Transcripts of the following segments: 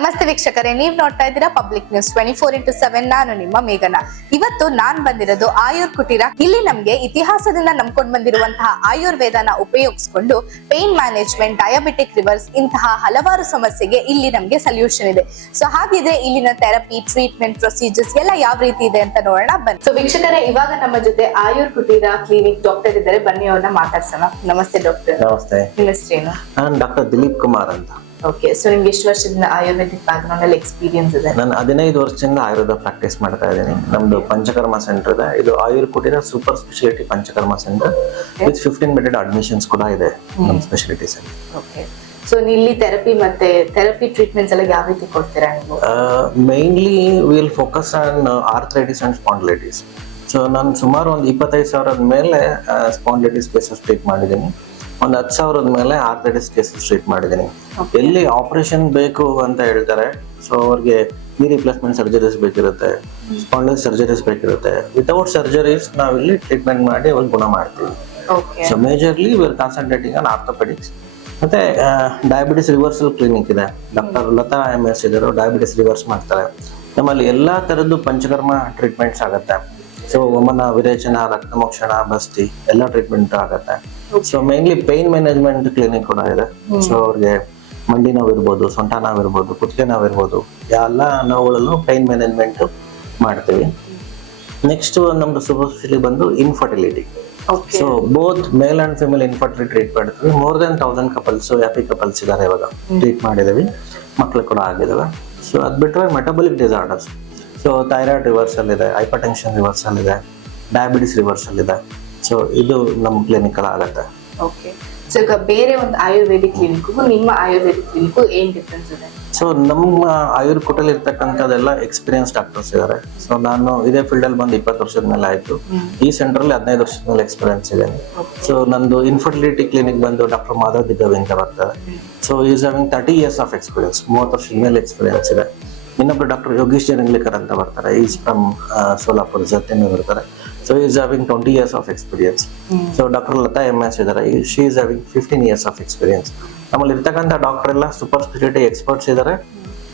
ನಮಸ್ತೆ ವೀಕ್ಷಕರೇ, ನೀವು ನೋಡ್ತಾ ಇದ್ದೀರಾ ಪಬ್ಲಿಕ್ ನ್ಯೂಸ್ 24x7. ನಾನು ನಿಮ್ಮ ಮೇಘನ. ಇವತ್ತು ನಾನ್ ಬಂದಿರೋದು ಆಯುರ್ ಕುಟೀರ. ಇಲ್ಲಿ ನಮ್ಗೆ ಇತಿಹಾಸದಿಂದ ನಂಬ್ಕೊಂಡು ಬಂದಿರುವಂತಹ ಆಯುರ್ವೇದನ ಉಪಯೋಗಿಸಿಕೊಂಡು ಪೇನ್ ಮ್ಯಾನೇಜ್ಮೆಂಟ್, ಡಯಾಬಿಟಿಕ್ ರಿವರ್ಸ್ ಇಂತಹ ಹಲವಾರು ಸಮಸ್ಯೆಗೆ ಇಲ್ಲಿ ನಮ್ಗೆ ಸೊಲ್ಯೂಷನ್ ಇದೆ. ಸೊ ಹಾಗಿದ್ರೆ ಇಲ್ಲಿನ ಥೆರಪಿ, ಟ್ರೀಟ್ಮೆಂಟ್, ಪ್ರೊಸೀಜರ್ಸ್ ಎಲ್ಲ ಯಾವ ರೀತಿ ಇದೆ ಅಂತ ನೋಡೋಣ ಬನ್ನಿ. ಸೊ ವೀಕ್ಷಕರೇ, ಇವಾಗ ನಮ್ಮ ಜೊತೆ ಆಯುರ್ ಕುಟೀರ ಕ್ಲಿನಿಕ್ ಡಾಕ್ಟರ್ ಇದ್ದಾರೆ. ಬನ್ನಿ ಅವ್ರನ್ನ ಮಾತಾಡ್ಸೋಣ. ನಮಸ್ತೆ ಡಾಕ್ಟರ್. ನಮಸ್ತೆ. ನಿಮ್ಮ ಹೆಸರೇನು? ನಾನು ಡಾಕ್ಟರ್ ದಿಲೀಪ್ ಕುಮಾರ್ ಅಂತ. ಓಕೆ, ಸೊ ನಿಮ್ಗೆ ಎಷ್ಟು ವರ್ಷದಿಂದ ಆಯುರ್ವೇದಿಕ್ ಬ್ಯಾಕ್ ಗ್ರೌಂಡ್ ಅಲ್ಲಿ ಎಕ್ಸ್ಪೀರಿಯನ್ಸ್ ಇದೆ? ನಾನು 15 ವರ್ಷದಿಂದ ಆಯುರ್ವೇದ ಪ್ರಾಕ್ಟೀಸ್ ಮಾಡ್ತಾ ಇದ್ದೀನಿ. ನಮ್ದು ಪಂಚಕರ್ಮ ಸೆಂಟರ್ ಇದೆ. ಇದು Ayur Kuteera super speciality panchakarma centre with 15 bedded admissions ಕೂಡ ಇದೆ ನಮ್ಮ ಸ್ಪೆಷಾಲಿಟೀಸ್ ಅಲ್ಲಿ. ಓಕೆ, ಸೊ ಇಲ್ಲಿ ಥೆರಪಿ ಟ್ರೀಟ್ಮೆಂಟ್ಸ್ ಎಲ್ಲ ಯಾವ ರೀತಿ ಕೊಡ್ತೀರಾ ನೀವು? Mainly will focus on arthritis and spondylitis. So ನಾನು ಸುಮಾರು ಒಂದು 25,000 ಮೇಲೆ ಸ್ಪಾಂಡಿಲೈಟಿಸ್ ಕೇಸಸ್ ಟ್ರೀಟ್ ಮಾಡಿದ್ದೀನಿ. ಒಂದು 10,000 ಮೇಲೆ ಆರ್ಥ್ರೈಟಿಸ್ ಕೇಸಸ್ ಟ್ರೀಟ್ ಮಾಡಿದ್ದೀನಿ. ಎಲ್ಲಿ ಆಪರೇಷನ್ ಬೇಕು ಅಂತ ಹೇಳ್ತಾರೆ, ಸೊ ಅವ್ರಿಗೆ ನೀ ರಿಪ್ಲೇಸ್ಮೆಂಟ್ ಸರ್ಜರೀಸ್ ಬೇಕಿರುತ್ತೆ, ಸ್ಪಾಂಡಿಲೈಟಿಸ್ ಸರ್ಜರೀಸ್ ಬೇಕಿರುತ್ತೆ. ವಿತೌಟ್ ಸರ್ಜರೀಸ್ ನಾವು ಇಲ್ಲಿ ಟ್ರೀಟ್ಮೆಂಟ್ ಮಾಡಿ ಅವ್ರಿಗೆ ಗುಣ ಮಾಡ್ತೀವಿ. So majorly we are concentrating on orthopaedics. ಮತ್ತೆ ಡಯಾಬಿಟಿಸ್ ರಿವರ್ಸಲ್ ಕ್ಲಿನಿಕ್ ಇದೆ. ಡಾಕ್ಟರ್ ಲತಾ MS ಇದ್ರು, ಡಯಾಬಿಟಿಸ್ ರಿವರ್ಸ್ ಮಾಡ್ತಾರೆ. ನಮ್ಮಲ್ಲಿ ಎಲ್ಲಾ ತರದ್ದು ಪಂಚಕರ್ಮ ಟ್ರೀಟ್ಮೆಂಟ್ಸ್ ಆಗುತ್ತೆ. ಸೊ ವಮನ, ವಿರೇಚನ, ರಕ್ತಮೋಕ್ಷಣ, ಬಸ್ತಿ ಎಲ್ಲ ಟ್ರೀಟ್ಮೆಂಟ್ ಆಗುತ್ತೆ. So mainly pain management clinic ಕೂಡ ಇದೆ. ಸೊ ಅವ್ರಿಗೆ ಮಂಡಿ ನೋವು ಇರ್ಬೋದು, ಸೊಂಟ ನೋವು ಇರ್ಬೋದು, ಕುತ್ತಿಗೆ ನೋವು ಇರ್ಬೋದು, ಎಲ್ಲ ನೋವುಗಳಲ್ಲೂ ಪೈನ್ ಮ್ಯಾನೇಜ್ಮೆಂಟ್ ಮಾಡ್ತೀವಿ. ನೆಕ್ಸ್ಟ್ ನಮ್ದು ಸೂಪರ್ ಬಂದು infertility. So both male and female infertility treat ಮಾಡ್ತೀವಿ. More than 1000 couples, happy couples ಇದಾರೆ ಇವಾಗ ಟ್ರೀಟ್ ಮಾಡಿದೀವಿ. ಮಕ್ಳು ಕೂಡ ಆಗಿದಾವೆ. ಸೊ ಅದ್ ಬಿಟ್ಟರೆ metabolic disorders, so thyroid reversal ಇದೆ, ಹೈಪರ್ ಟೆನ್ಷನ್ ರಿವರ್ಸಲ್ ಇದೆ, ಡಯಾಬಿಟಿಸ್ ರಿವರ್ಸಲ್ ಇದೆ. ಸೊ ಇದು ನಮ್ಮ ಕ್ಲಿನಿಕಲ್ ಆಗುತ್ತೆ. ಓಕೆ, ಸೊ ಈಗ ಬೇರೆ ಒಂದು ಆಯುರ್ವೇದಿಕ್ ಕ್ಲಿನಿಕ್ಗೂ ನಿಮ್ಮ ಆಯುರ್ವೇದಿಕ್ ಕ್ಲಿನಿಕ್ಗೂ ಏನ್ ಡಿಫ್ರೆನ್ಸ್ ಇದೆ? ಸೊ ನಮ್ಮ ಆಯುರ್ ಕುಟಲ್ ಇರ್ತಕ್ಕಂಥದ್ದೆಲ್ಲ ಎಕ್ಸ್ಪೀರಿಯನ್ಸ್ ಡಾಕ್ಟರ್ಸ್ ಇದ್ದಾರೆ. ಸೊ ನಾನು ಇದೇ ಫೀಲ್ಡ್ ಅಲ್ಲಿ ಬಂದು 20 ವರ್ಷದ ಮೇಲೆ ಆಯ್ತು. ಈ ಸೆಂಟರ್ ಅಲ್ಲಿ 15 ವರ್ಷದ ಮೇಲೆ ಎಕ್ಸ್ಪೀರಿಯನ್ಸ್ ಇದೆ. ಸೊ ನಂದು ಇನ್ಫರ್ಟಿಲಿಟಿ ಕ್ಲಿನಿಕ್ ಬಂದು ಡಾಕ್ಟರ್ ಮಾಧವ್ ದಿಗವಿ ಅಂತ ಬರ್ತಾರೆ. So is having 30 years of experience, 30 ವರ್ಷದ ಮೇಲೆ ಎಕ್ಸ್ಪೀರಿಯನ್ಸ್ ಇದೆ. ಇನ್ನೊಬ್ರು ಡಾಕ್ಟರ್ ಯೋಗೇಶ್ ಜರಂಗ್ಲಿಕರ್ ಅಂತ ಬರ್ತಾರೆ. ಈಸ್ ಫ್ರಮ್ ಸೋಲಾಪುರ್ ಜೊತೆನೇ ಬರ್ತಾರೆ. So he is having 20 years of experience. So Dr. Lata MS ಇದ್ದಾರೆ. She is having 15 years of experience. ನಮ್ಮಲ್ಲಿ ಇರ್ತಕ್ಕಂಥ ಡಾಕ್ಟರ್ ಎಲ್ಲ ಸೂಪರ್ ಸ್ಪೆಷಾಲಿಟಿ ಎಕ್ಸ್ಪರ್ಟ್ಸ್ ಇದ್ದಾರೆ.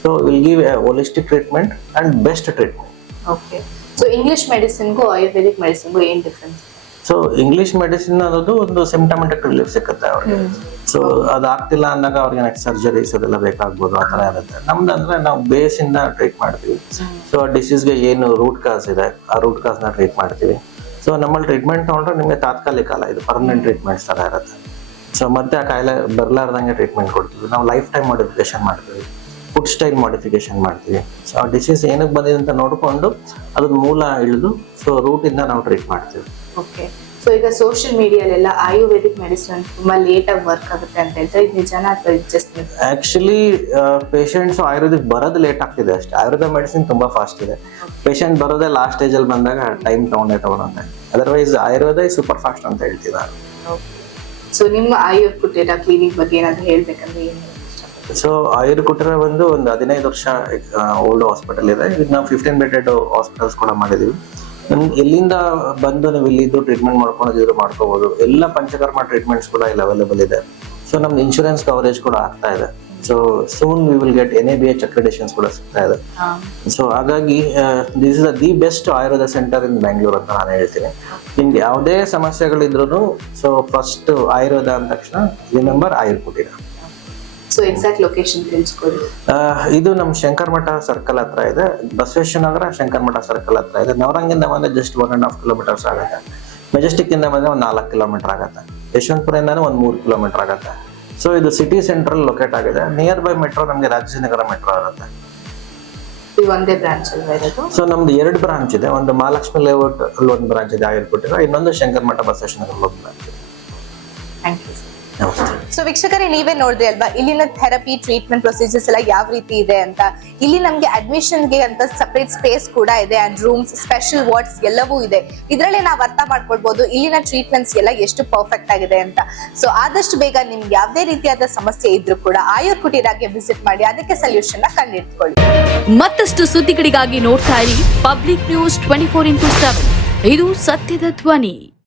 So will give a holistic treatment and best treatment. Okay, so English ಮೆಡಿಸಿನ್ಗೂ ಆಯುರ್ವೇದಿಕ್ ಮೆಡಿಸಿನ್ಗೂ ಏನ್ difference? So English medicine ಅನ್ನೋದು ಒಂದು ಸಿಂಪ್ಟಮೆಟಿಕ್ ರಿಲೀಫ್ ಸಿಗುತ್ತೆ ಅವ್ರಿಗೆ. ಸೊ ಅದಾಗ್ತಿಲ್ಲ ಅಂದಾಗ ಅವ್ರಿಗೆ ನೆಕ್ಸ್ಟ್ ಸರ್ಜರೀಸ್ ಅದೆಲ್ಲ ಬೇಕಾಗ್ಬೋದು, ಆ ಥರ ಇರುತ್ತೆ. ನಮ್ದು ಅಂದ್ರೆ ನಾವು ಬೇಸ್ ಇಂದ ಟ್ರೀಟ್ ಮಾಡ್ತೀವಿ. ಸೊ ಆ ಡಿಸೀಸ್ಗೆ ಏನು ರೂಟ್ ಕಾಸ್ ಇದೆ, ಆ ರೂಟ್ ಕಾಸ್ನ ಟ್ರೀಟ್ ಮಾಡ್ತೀವಿ. ಸೊ ನಮ್ಮಲ್ಲಿ ಟ್ರೀಟ್ಮೆಂಟ್ ತಗೊಂಡ್ರೆ ನಿಮಗೆ ತಾತ್ಕಾಲಿಕ ಅಲ್ಲ, ಇದು ಪರ್ಮನೆಂಟ್ ಟ್ರೀಟ್ಮೆಂಟ್ಸ್ ಥರ ಇರುತ್ತೆ. ಸೊ ಮತ್ತೆ ಆ ಕಾಯಿಲೆ ಬರ್ಲಾರ್ದಂಗೆ ಟ್ರೀಟ್ಮೆಂಟ್ ಕೊಡ್ತೀವಿ. ನಾವು ಲೈಫ್ ಟೈಮ್ ಮಾಡಿಫಿಕೇಶನ್ ಮಾಡ್ತೀವಿ, ಫುಡ್ ಸ್ಟೈಲ್ ಮಾಡಿಫಿಕೇಶನ್ ಮಾಡ್ತೀವಿ. ಸೊ ಆ ಡಿಸೀಸ್ ಏನಕ್ಕೆ ಬಂದಿದೆ ಅಂತ ನೋಡಿಕೊಂಡು ಅದ್ರ ಮೂಲ ಇಳಿದು ಸೊ ರೂಟಿಂದ ನಾವು ಟ್ರೀಟ್ ಮಾಡ್ತೀವಿ. ಓಕೆ, ಸೊ ಈಗ ಸೋಷಿಯಲ್ ಮೀಡಿಯಾಲೆಲ್ಲ ಆಯುರ್ವೇದಿಕ್ ಮೆಡಿಸಿನ್ ತುಂಬಾ ಲೇಟ್ ಆಗಿ ವರ್ಕ್ ಆಗುತ್ತೆ ಅಂತ ಹೇಳ್ತಾರೆ. ಇದು ನಿಜನಾ ಅಥವಾ ಜಸ್ಟ್? ಆಕ್ಚುಲಿ ಪೇಷಂಟ್ಸ್ ಆಯುರ್ವೇದಿಕ್ ಬರೋದು ಲೇಟ್ ಆಗ್ತಿದೆ ಅಷ್ಟೇ. ಆಯುರ್ವೇದ ಮೆಡಿಸಿನ್ ತುಂಬಾ ಫಾಸ್ಟ್ ಇದೆ. ಪೇಷಂಟ್ ಬರೋದೇ ಲಾಸ್ಟ್ ಸ್ಟೇಜ್ ಅಲ್ಲಿ ಬಂದಾಗ ಟೈಮ್ ತಗೊಳುತ್ತೆ. ಅದರ್ವೈಸ್ ಆಯುರ್ವೇದ ಸೂಪರ್ ಫಾಸ್ಟ್ ಅಂತ ಹೇಳ್ತೀವಿ. ಸೊ ನಿಮ್ಮ ಆಯುರ್ ಕುಟೀರ ಕ್ಲಿನಿಕ್ ಬಗ್ಗೆ ಏನಾದ್ರು ಹೇಳ್ಬೇಕಂದ್ರೆ ಏನು? ಸೊ ಆಯುರ್ ಕುಟೀರ ಒಂದು 15 ವರ್ಷ ಓಲ್ಡ್ ಹಾಸ್ಪಿಟಲ್ ಇದೆ. ಈಗ ನಾವು 15 ಬೆಡೆಡ್ ಹಾಸ್ಪಿಟಲ್ಸ್ ಕೂಡ ಮಾಡಿದೀವಿ. ನಮ್ಗೆ ಎಲ್ಲಿಂದ ಬಂದು ನೀವು ಇಲ್ಲಿದ್ದು ಟ್ರೀಟ್ಮೆಂಟ್ ಮಾಡ್ಕೊಂಡಿದ್ರು ಮಾಡ್ಕೋಬಹುದು. ಎಲ್ಲ ಪಂಚಕರ್ಮ ಟ್ರೀಟ್ಮೆಂಟ್ಸ್ ಕೂಡ ಇಲ್ಲಿ ಅವೈಲೇಬಲ್ ಇದೆ. ಸೊ ನಮ್ದು ಇನ್ಶೂರೆನ್ಸ್ ಕವರೇಜ್ ಕೂಡ ಆಗ್ತಾ ಇದೆ. So soon we will get NABH ಅಕ್ರೆಡಿಟೇಷನ್ಸ್ ಕೂಡ ಸಿಗ್ತಾ ಇದೆ. ಸೊ ಹಾಗಾಗಿ this is the best Ayurveda centre ಇನ್ ಬ್ಯಾಂಗ್ಳೂರ್ ಅಂತ ನಾನು ಹೇಳ್ತೀನಿ. ನಿಮ್ಗೆ ಯಾವುದೇ ಸಮಸ್ಯೆಗಳಿದ್ರು ಸೊ ಫಸ್ಟ್ ಆಯುರ್ವೇದ ಅಂದ ತಕ್ಷಣ remember Ayur Kuteera. So exact location ತಿಳಿಸ್ಕೊಡಿ. ಇದು ನಮ್ಮ ಶಂಕರ್ ಮಠ ಸರ್ಕಲ್ ಹತ್ರ ಇದೆ. ಬಸವೇಶ್ವರ ನಗರ ಶಂಕರ್ ಮಠ ಸರ್ಕಲ್ ಹತ್ರ ಇದೆ. ನವರಂಗಿಂದ ಬಂದ್ರೆ ಜಸ್ಟ್ 1.5 kilometers ಆಗುತ್ತೆ. ಮೆಜೆಸ್ಟಿಕ್ ಇಂದ ಬಂದ್ರೆ 4 kilometer ಆಗುತ್ತೆ. ಯಶವಂತಪುರದಿಂದಾನು 3 kilometer ಆಗುತ್ತೆ. ಸೊ ಇದು ಸಿಟಿ ಸೆಂಟ್ರಲ್ ಲೊಕೇಟ್ ಆಗಿದೆ. ನಿಯರ್ ಬೈ ಮೆಟ್ರೋ ನಮಗೆ ರಾಜನಗರ ಮೆಟ್ರೋ ಆಗುತ್ತೆ. ಇದು ಒಂದೇ ಬ್ರಾಂಚ್ ಅಲ್ವಾ ಇರೋದು? ಸೊ ನಮ್ದು 2 ಬ್ರಾಂಚ್ ಇದೆ. ಒಂದು ಮಹಾಲಕ್ಷ್ಮಿ ಲೇಔಟ್ ಅಲ್ಲಿ ಒಂದು ಬ್ರಾಂಚ್ ಇದೆ ಆಯುರ್ ಕುಟೀರ, ಇನ್ನೊಂದು ಶಂಕರ್ ಮಠ ಬಸವೇಶ್ವರ ನಗರ ಒಂದು ಬ್ರಾಂಚ್ ಇದೆ. Thank you. ಸೊ ವೀಕ್ಷಕರೇ, ನೀವೇ ನೋಡಿದ್ರಿ ಅಲ್ವಾ ಇಲ್ಲಿನ ಥೆರಪಿ, ಟ್ರೀಟ್ಮೆಂಟ್, ಪ್ರೊಸೀಜರ್ಸ್ ಎಲ್ಲ ಯಾವ ರೀತಿ ಇದೆ ಅಂತ. ಇಲ್ಲಿ ನಮ್ಗೆ ಅಡ್ಮಿಷನ್ಗೆ ಅಂತ ಸಪರೇಟ್ ಸ್ಪೇಸ್ ಕೂಡ ಇದೆ, ಅಂಡ್ ರೂಮ್ಸ್, ಸ್ಪೆಷಲ್ ವಾರ್ಡ್ಸ್ ಎಲ್ಲವೂ ಇದೆ. ಇದರಲ್ಲೇ ನಾವು ಅರ್ಥ ಮಾಡ್ಕೊಳ್ಬಹುದು ಇಲ್ಲಿನ ಟ್ರೀಟ್ಮೆಂಟ್ಸ್ ಎಲ್ಲ ಎಷ್ಟು ಪರ್ಫೆಕ್ಟ್ ಆಗಿದೆ ಅಂತ. ಸೊ ಆದಷ್ಟು ಬೇಗ ನಿಮ್ಗೆ ಯಾವುದೇ ರೀತಿಯಾದ ಸಮಸ್ಯೆ ಇದ್ರೂ ಕೂಡ ಆಯುರ್ ಕುಟೀರಾಗೆ ವಿಸಿಟ್ ಮಾಡಿ, ಅದಕ್ಕೆ ಸೊಲ್ಯೂಷನ್ ಕಂಡುಹಿಡಿದುಕೊಳ್ಳಿ. ಮತ್ತಷ್ಟು ಸುದ್ದಿಗಳಿಗಾಗಿ ನೋಡ್ತಾ ಇರಿ ಪಬ್ಲಿಕ್ ನ್ಯೂಸ್ 24x7. ಇದು ಸತ್ಯದ ಧ್ವನಿ.